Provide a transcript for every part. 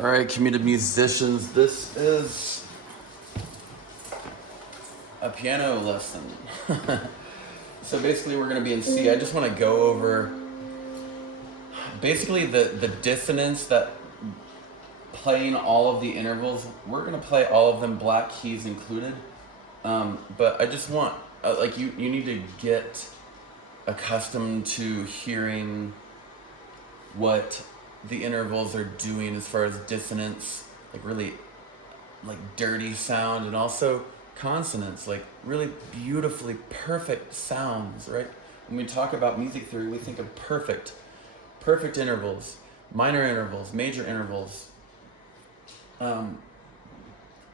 All right, committed musicians, this is a piano lesson. So basically we're going to be in C. I just want to go over basically the dissonance that playing all of the intervals. We're going to play all of them, black keys included. But I just want, you need to get accustomed to hearing what the intervals are doing as far as dissonance, like really like dirty sound, and also consonants, like really beautifully perfect sounds, right? When we talk about music theory, we think of perfect intervals, minor intervals, major intervals.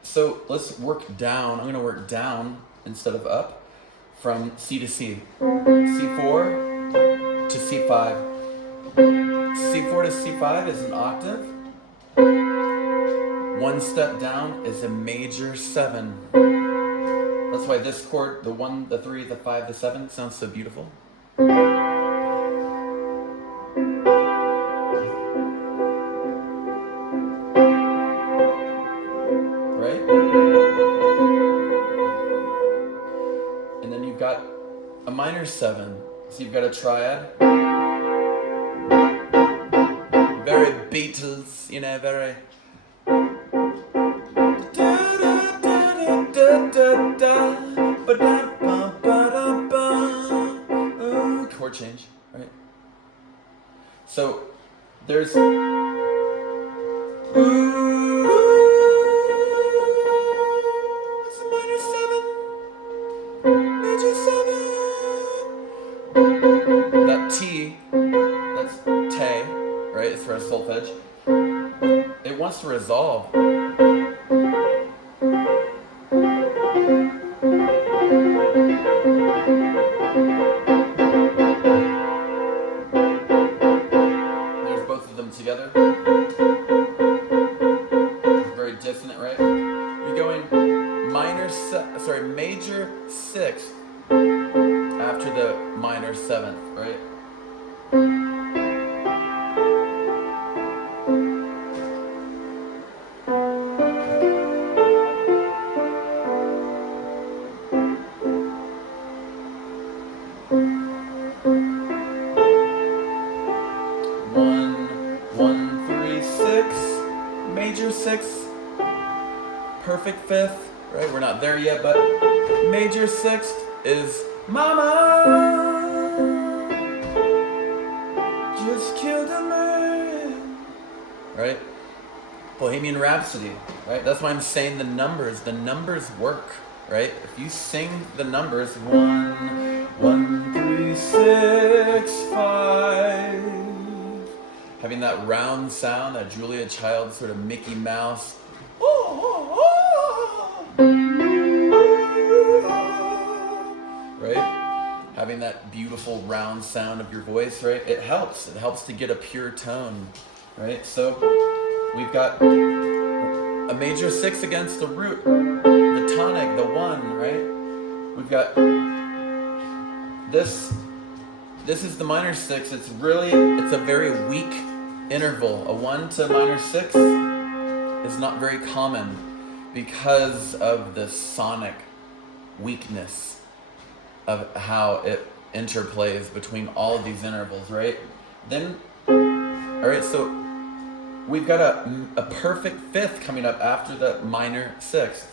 So let's work down. I'm going to work down instead of up from C to C. C4 to C5. C4 to C5 is an octave. One step down is a major 7. That's why this chord, the 1, the 3, the 5, the 7, sounds so beautiful. Right? And then you've got a minor 7. So you've got a triad. Very Beatles, you know, very... Chord change, right? So there's it's a minor 7, major 7. That T, that's te, right? It's for a solfege. It wants to resolve. There's both of them together. Very dissonant, right? You're going major 6th after the minor 7th, right? Major 6, perfect 5th, right? We're not there yet, but major 6th is Mama just killed a man, right? Bohemian Rhapsody, right? That's why I'm saying the numbers work, right? If you sing the numbers, 1, 1, 3, 6, 5. Having that round sound, that Julia Child sort of Mickey Mouse. Right? Having that beautiful round sound of your voice, right? It helps. It helps to get a pure tone, right? So we've got a major 6 against the root, the tonic, the 1, right? We've got this. This is the minor 6. It's a very weak interval. A 1 to minor 6 is not very common because of the sonic weakness of how it interplays between all of these intervals, right? Then, all right, so we've got a perfect 5th coming up after the minor 6th.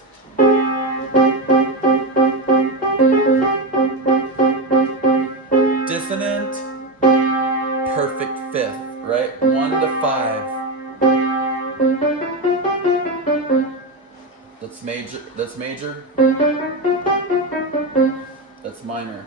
Dissonant, perfect 5th, right? 1 to 5. That's major. That's major. That's minor.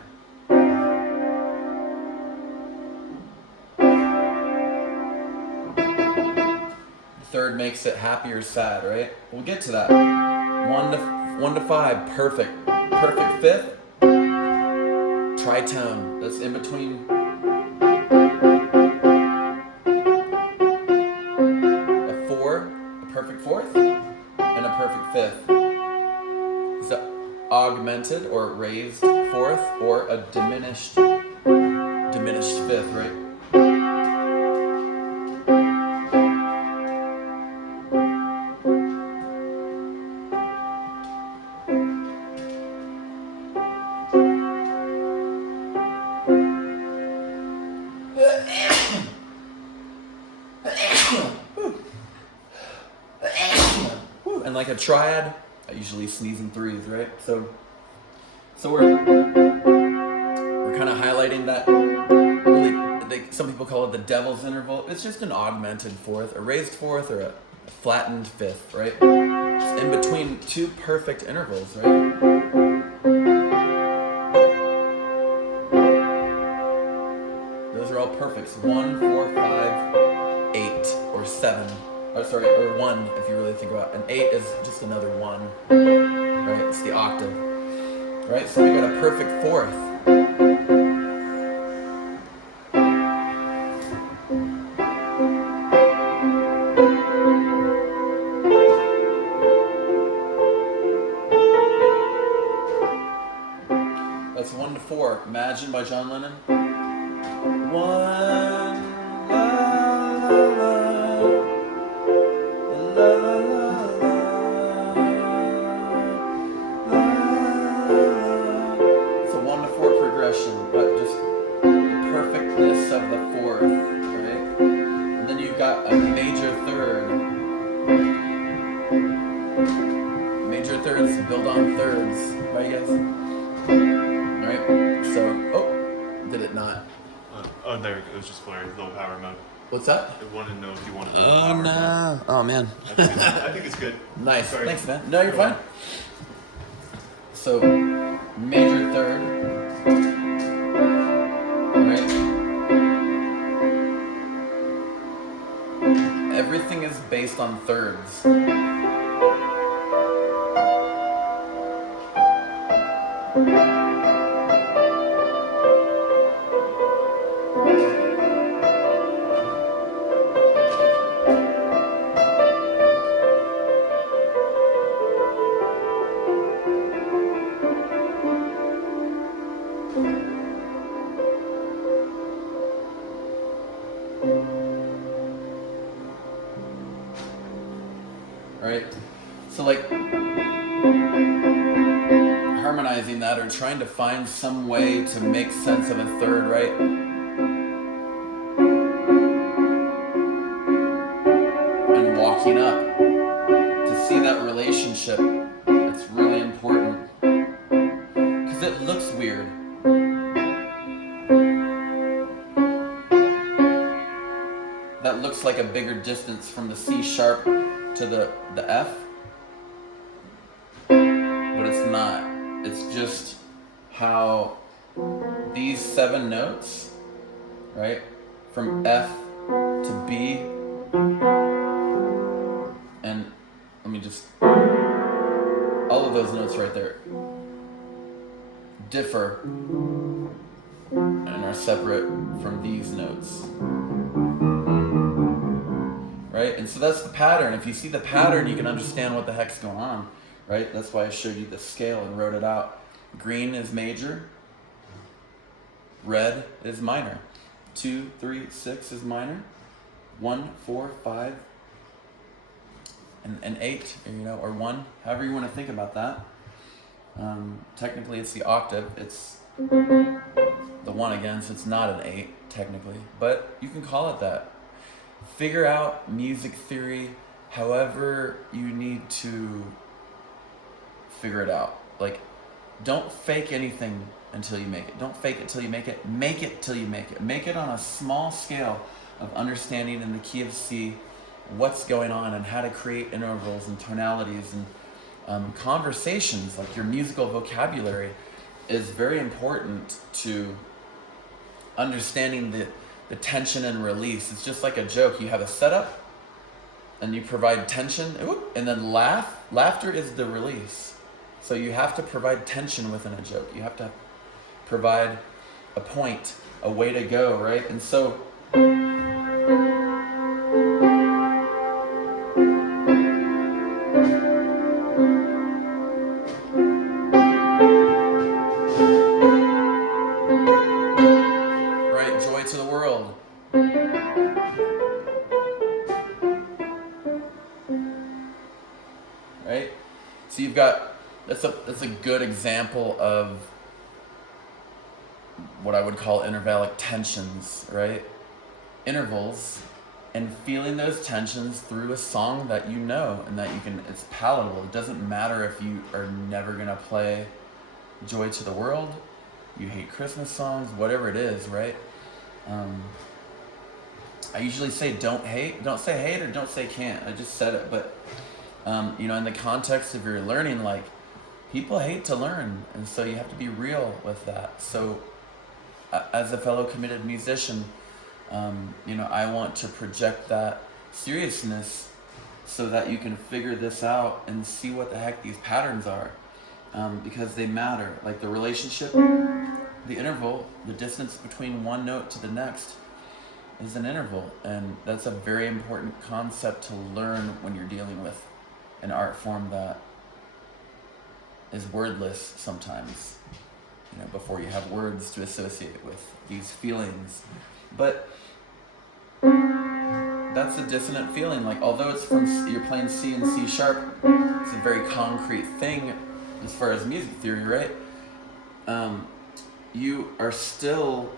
Third makes it happy or sad, right? We'll get to that. 1 to 5, perfect 5th. Tritone, that's in between a 4, a perfect 4th, and a perfect 5th. It's an augmented or raised 4th or a diminished 5th, right? and like a triad, I usually sneeze in threes, right? So we're kind of highlighting that really, some people call it the devil's interval. It's just an augmented fourth, a raised fourth, or a flattened fifth, right? It's in between two perfect intervals, right? Those are all perfects. 1, 4, 5, 8, or 7. Oh, sorry, or 1 if you really think about it. An 8 is just another 1, right? It's the octave, right? So we got a perfect fourth. That's 1 to 4. Imagine by John Lennon. 1, la, la, la, la, la, la, it's a 1 to 4 progression, but just the perfectness of the fourth, right? And then you've got a major third. Major thirds build on thirds, right, guys? Alright, so, did it not? There, it was just blurry, low power mode. What's that? I wanted to know if you wanted to Oh, no. Oh, man. I think it's good. Nice. Sorry. Thanks, man. No, you're fine. So, major third. Right? Everything is based on thirds. Right? So like harmonizing that or trying to find some way to make sense of a third, right? And walking up to see that relationship. It's really important. Because it looks weird. That looks like a bigger distance from the C sharp to the F, but it's not. It's just how these 7 notes, right, from F to B, and let me just, all of those notes right there differ and are separate from these notes. Right? And so that's the pattern. If you see the pattern, you can understand what the heck's going on, right? That's why I showed you the scale and wrote it out. Green is major. Red is minor. 2, 3, 6 is minor. 1, 4, 5, and 8, or 1, however you want to think about that. Technically, it's the octave. It's the 1 again, so it's not an 8, technically. But you can call it that. Figure out music theory however you need to figure it out. Like, don't fake anything until you make it. Don't fake it till you make it. Make it till you make it. Make it on a small scale of understanding in the key of C what's going on and how to create intervals and tonalities and conversations. Like your musical vocabulary is very important to understanding the tension and release. It's just like a joke. You have a setup and you provide tension and then laughter is the release. So you have to provide tension within a joke. You have to provide a point, a way to go, right? And so joy to the world. Right? So you've got, that's a good example of what I would call intervallic tensions, right? Intervals and feeling those tensions through a song that you know and that it's palatable. It doesn't matter if you are never gonna play Joy to the World, you hate Christmas songs, whatever it is, right? I usually say don't say hate or don't say can't. I just said it, but in the context of your learning, like, people hate to learn, and so you have to be real with that. So as a fellow committed musician, I want to project that seriousness so that you can figure this out and see what the heck these patterns are, because they matter. Like the relationship, the interval, the distance between one note to the next is an interval, and that's a very important concept to learn when you're dealing with an art form that is wordless sometimes, before you have words to associate with these feelings. But that's a dissonant feeling. Like, although you're playing C and C sharp, it's a very concrete thing as far as music theory, right? You are still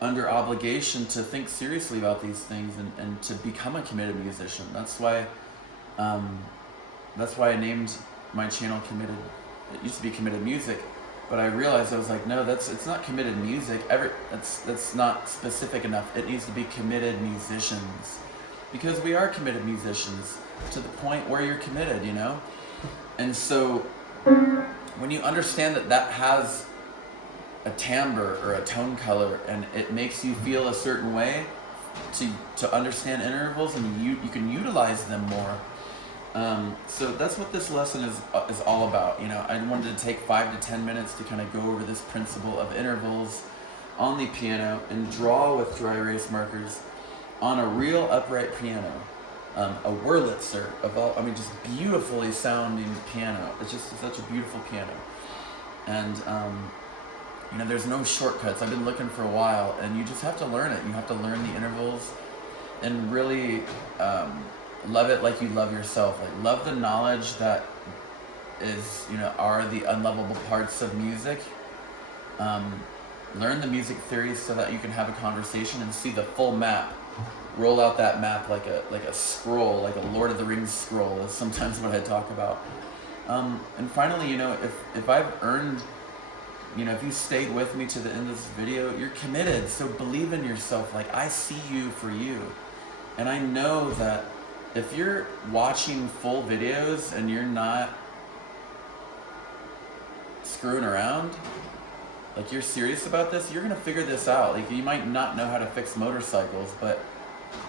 under obligation to think seriously about these things and to become a committed musician. That's why I named my channel Committed. It used to be Committed Music, but I realized, I was like, no, it's not committed music. That's not specific enough. It needs to be committed musicians, because we are committed musicians to the point where you're committed, And so when you understand that has a timbre or a tone color, and it makes you feel a certain way to understand intervals, and you can utilize them more. So that's what this lesson is all about. I wanted to take 5 to 10 minutes to kind of go over this principle of intervals on the piano and draw with dry erase markers on a real upright piano, a Wurlitzer just beautifully sounding piano. It's just such a beautiful piano, and there's no shortcuts. I've been looking for a while, and you just have to learn it. You have to learn the intervals and really love it like you love yourself. Like, love the knowledge that are the unlovable parts of music. Learn the music theory so that you can have a conversation and see the full map. Roll out that map like a scroll, like a Lord of the Rings scroll is sometimes what I talk about. And finally, if I've earned, if you stayed with me to the end of this video, you're committed. So believe in yourself. Like, I see you for you. And I know that if you're watching full videos and you're not screwing around, like, you're serious about this, you're gonna figure this out. Like, you might not know how to fix motorcycles, but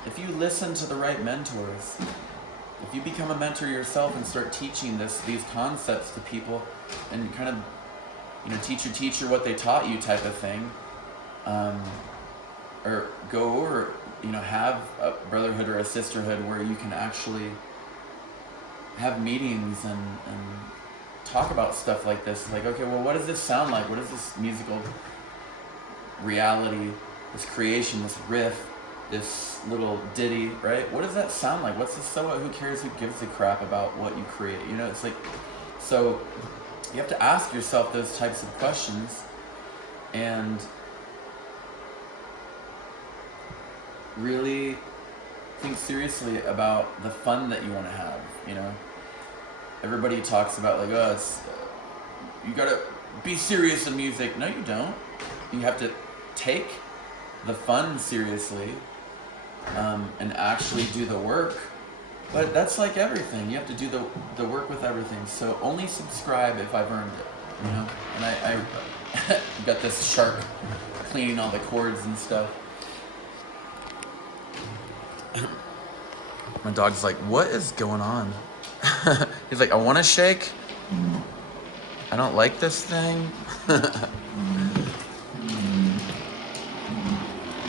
if you listen to the right mentors, if you become a mentor yourself and start teaching these concepts to people, and kind of teach your teacher what they taught you type of thing, or go over, have a brotherhood or a sisterhood where you can actually have meetings and talk about stuff like this. Like, okay, well, what does this sound like? What is this musical reality, this creation, this riff, this little ditty, right? What does that sound like? What's this? So what? Who cares? Who gives a crap about what you create? It's like, so you have to ask yourself those types of questions and really think seriously about the fun that you want to have. Everybody talks about, like, oh, it's you gotta be serious in music. No, you don't. You have to take the fun seriously, and actually do the work. But that's like everything. You have to do the work with everything. So only subscribe if I've earned it, And I got this shark cleaning all the cords and stuff. My dog's like, what is going on? He's like, I want to shake. I don't like this thing.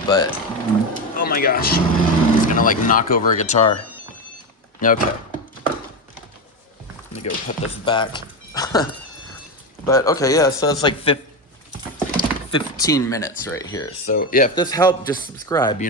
But, oh my gosh, he's gonna like knock over a guitar. Okay. Let me go put this back. But okay, yeah, so it's like 15 minutes right here. So yeah, if this helped, just subscribe,